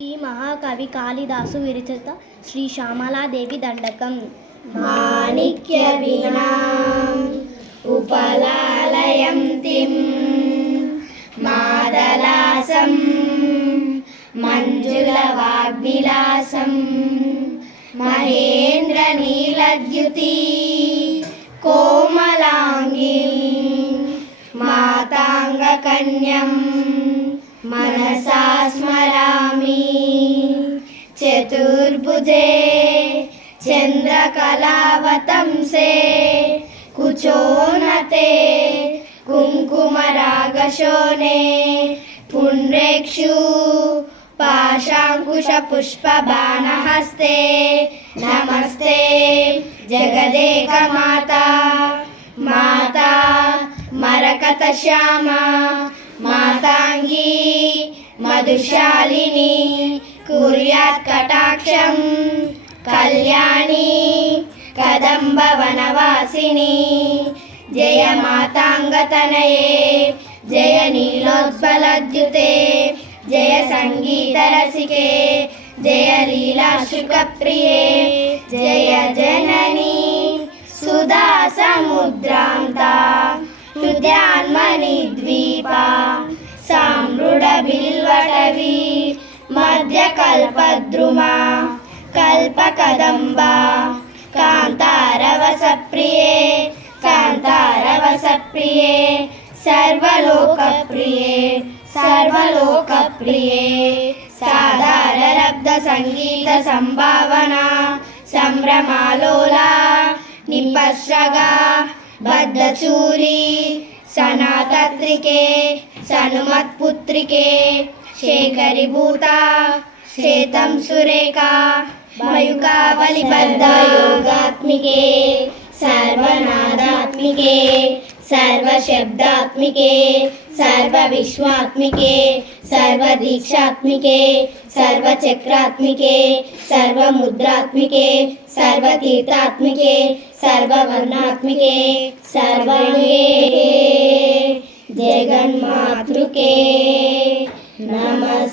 శ్రీ మహాకవి కాళిదాసు విరచిత శ్రీ శ్యామలాదేవి దండకం. మాణిక్య వీణాం ఉపలాలయంతిం మాదలాసం మంజుల వాగ్విలాసం మహేంద్ర నీలద్యుతి కోమలాంగి మాతాంగ కన్యం మనసా స్మరామి. చతుర్భుజే చంద్రకళావతంసే కుచోన్నతే కుంకుమరాగశోనే పుండ్రేక్షు పాశాంకుశ పుష్పబాణహస్తే నమస్తే జగదేక మాతా మాతా మరకత శ్యామ మాతాంగీ మధుశాలిని కుర్యాత్ కటాక్షం కళ్యాణి కదంబ వనవాసిని. జయ మాతాంగతనయే జయ నీలోజ్వలద్యుతే జయ సంగీత రసికే జయ లీలాశుక ప్రియే జయ జననీ సుధా సముద్రాంతా హృదయాన్మణి ద్వీపా సామృడ బిల్వటవి మధ్య కల్పద్రుమా కల్పకదంబా కాంతారవస ప్రియే కాంతారవస ప్రియే సర్వలోక ప్రియే సర్వలోక ప్రియే. సాధార రబ్ద సంగీత సంభావన సంభ్రమాలోలా నిపశ్రగా బద్ధచూరి సనాతత్రికే సనుమత్పుత్రికే శేఖరిభూత శ్వేతం సురేఖా మయూకావలిబద్ధ యోగాత్మికే సర్వనాదాత్మికే సర్వశబ్దాత్మికే సర్వవిశ్వాత్మికే సర్వదీక్షాత్మికే సర్వచక్రాత్మికే సర్వముద్రాత్మికే సర్వతీర్థాత్మికే సర్వవర్ణాత్మికే సర్వాంగే జగన్మాతృకే నమస్తే.